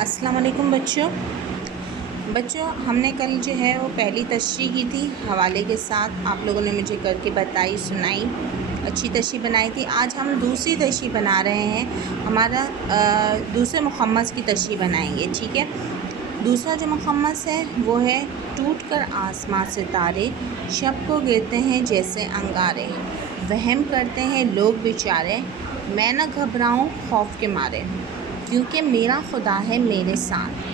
السلام علیکم بچوں ہم نے کل جو ہے وہ پہلی تشریح کی تھی حوالے کے ساتھ. آپ لوگوں نے مجھے کر کے بتائی، سنائی، اچھی تشریح بنائی تھی. آج ہم دوسری تشریح بنا رہے ہیں. ہمارا دوسرے مخمس کی تشریح بنائیں گے. ٹھیک ہے. دوسرا جو مخمس ہے وہ ہے ٹوٹ کر آسمان سے تارے، شب کو گرتے ہیں جیسے انگارے، وہم کرتے ہیں لوگ بیچارے، میں نہ گھبراؤں خوف کے مارے، کیونکہ میرا خدا ہے میرے ساتھ.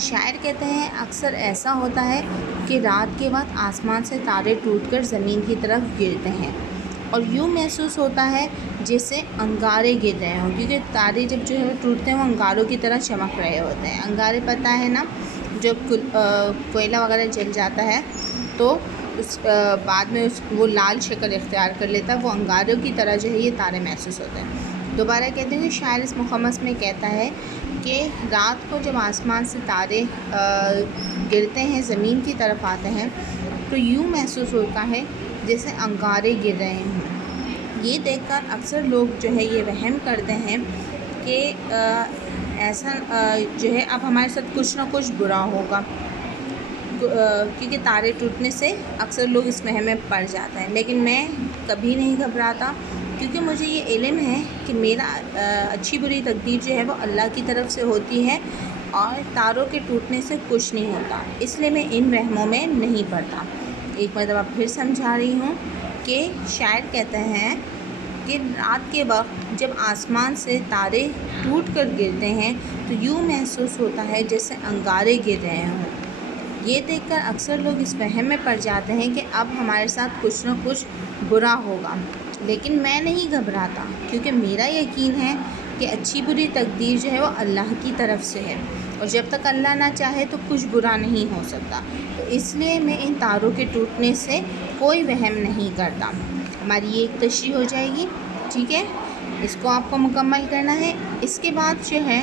شاعر کہتے ہیں اکثر ایسا ہوتا ہے کہ رات کے وقت آسمان سے تارے ٹوٹ کر زمین کی طرف گرتے ہیں اور یوں محسوس ہوتا ہے جیسے انگارے گر رہے ہوں، کیونکہ تارے جب جو ہے ٹوٹتے ہیں وہ انگاروں کی طرح چمک رہے ہوتے ہیں. انگارے پتہ ہے نا، جو کوئلہ وغیرہ جل جاتا ہے تو اس بعد میں وہ لال شکل اختیار کر لیتا ہے، وہ انگاروں کی طرح جو ہے یہ تارے محسوس ہوتے ہیں. دوبارہ کہتے ہیں کہ شاعر اس مخمس میں کہتا ہے کہ رات کو جب آسمان سے تارے گرتے ہیں، زمین کی طرف آتے ہیں تو یوں محسوس ہوتا ہے جیسے انگارے گر رہے ہوں. یہ دیکھ کر اکثر لوگ جو ہے یہ وہم کرتے ہیں کہ ایسا جو ہے اب ہمارے ساتھ کچھ نہ کچھ برا ہوگا، کیونکہ تارے ٹوٹنے سے اکثر لوگ اس وہم میں پڑ جاتے ہیں. لیکن میں کبھی نہیں گھبراتا، کیونکہ مجھے یہ علم ہے کہ میرا اچھی بری تقدیر جو ہے وہ اللہ کی طرف سے ہوتی ہے اور تاروں کے ٹوٹنے سے کچھ نہیں ہوتا. اس لیے میں ان وہموں میں نہیں پڑتا. ایک مرتبہ پھر سمجھا رہی ہوں کہ شاعر کہتے ہیں کہ رات کے وقت جب آسمان سے تارے ٹوٹ کر گرتے ہیں تو یوں محسوس ہوتا ہے جیسے انگارے گر رہے ہوں. یہ دیکھ کر اکثر لوگ اس وہم میں پڑ جاتے ہیں کہ اب ہمارے ساتھ کچھ نہ کچھ برا ہوگا. لیکن میں نہیں گھبراتا، کیونکہ میرا یقین ہے کہ اچھی بری تقدیر جو ہے وہ اللہ کی طرف سے ہے، اور جب تک اللہ نہ چاہے تو کچھ برا نہیں ہو سکتا. تو اس لیے میں ان تاروں کے ٹوٹنے سے کوئی وہم نہیں کرتا. ہماری یہ ایک تشریح ہو جائے گی. ٹھیک ہے، اس کو آپ کو مکمل کرنا ہے. اس کے بعد جو ہے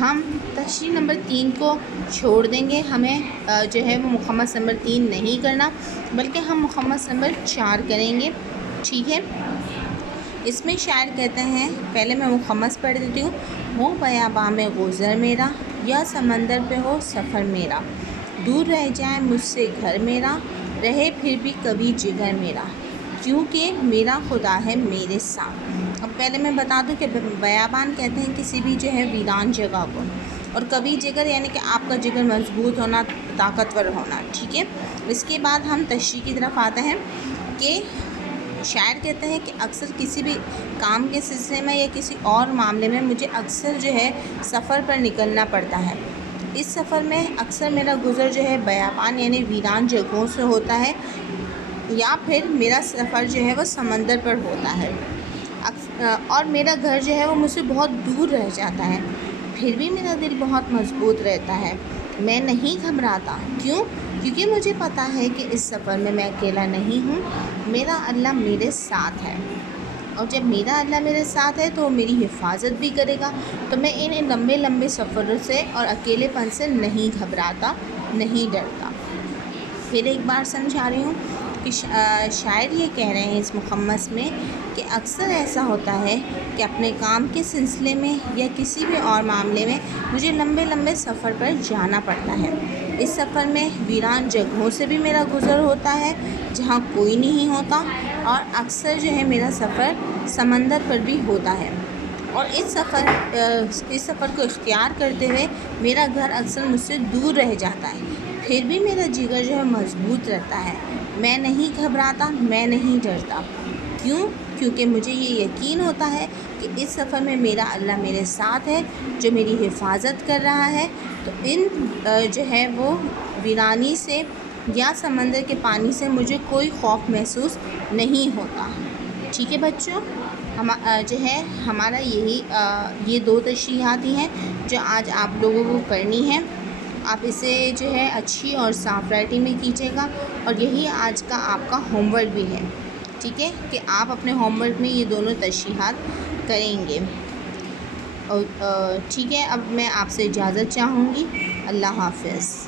ہم تشریح نمبر 3 کو چھوڑ دیں گے. ہمیں جو ہے وہ مخمس نمبر 3 نہیں کرنا، بلکہ ہم مخمس نمبر 4 کریں گے. ٹھیک ہے. اس میں شاعر کہتے ہیں، پہلے میں مخمس پڑھ دیتی ہوں. ہو بیاباں میں گزر میرا، یا سمندر پہ ہو سفر میرا، دور رہ جائے مجھ سے گھر میرا، رہے پھر بھی کبھی جگر میرا، کیونکہ میرا خدا ہے میرے ساتھ. اب پہلے میں بتا دوں کہ بیابان کہتے ہیں کسی بھی جو ہے ویران جگہ کو، اور کبھی جگر یعنی کہ آپ کا جگر مضبوط ہونا، طاقتور ہونا. ٹھیک ہے. اس کے بعد ہم تشریح کی طرف آتے ہیں کہ شاعر کہتے ہیں کہ اکثر کسی بھی کام کے سلسلے میں یا کسی اور معاملے میں مجھے اکثر جو ہے سفر پر نکلنا پڑتا ہے. اس سفر میں اکثر میرا گزر جو ہے بیابان یعنی ویران جگہوں سے ہوتا ہے، یا پھر میرا سفر جو ہے وہ سمندر پر ہوتا ہے، اور میرا گھر جو ہے وہ مجھ سے بہت دور رہ جاتا ہے. پھر بھی میرا دل بہت مضبوط رہتا ہے. میں نہیں گھبراتا. کیوں؟ کیونکہ مجھے پتہ ہے کہ اس سفر میں اکیلا نہیں ہوں، میرا اللہ میرے ساتھ ہے، اور جب میرا اللہ میرے ساتھ ہے تو وہ میری حفاظت بھی کرے گا. تو میں ان لمبے لمبے سفروں سے اور اکیلے پن سے نہیں گھبراتا، نہیں ڈرتا. پھر ایک بار سمجھا رہی ہوں کہ شاعر یہ کہہ رہے ہیں اس مخمس میں کہ اکثر ایسا ہوتا ہے کہ اپنے کام کے سلسلے میں یا کسی بھی اور معاملے میں مجھے لمبے لمبے سفر پر جانا پڑتا ہے. اس سفر میں ویران جگہوں سے بھی میرا گزر ہوتا ہے جہاں کوئی نہیں ہوتا، اور اکثر جو ہے میرا سفر سمندر پر بھی ہوتا ہے. اور اس سفر کو اختیار کرتے ہوئے میرا گھر اکثر مجھ سے دور رہ جاتا ہے. پھر بھی میرا جگر جو ہے مضبوط رہتا ہے. میں نہیں گھبراتا، میں نہیں ڈرتا. کیوں؟ کیونکہ مجھے یہ یقین ہوتا ہے کہ اس سفر میں میرا اللہ میرے ساتھ ہے، جو میری حفاظت کر رہا ہے. تو ان جو ہے وہ ویرانی سے یا سمندر کے پانی سے مجھے کوئی خوف محسوس نہیں ہوتا. ٹھیک ہے بچوں، جو ہے ہمارا یہ 2 تشریحات ہی ہیں جو آج آپ لوگوں کو کرنی ہے. آپ اسے جو ہے اچھی اور صاف رائٹنگ میں کیجیے گا، اور یہی آج کا آپ کا ہوم ورک بھی ہے. ٹھیک ہے، کہ آپ اپنے ہوم ورک میں یہ دونوں تشریحات کریں گے. ٹھیک ہے، اب میں آپ سے اجازت چاہوں گی. اللہ حافظ.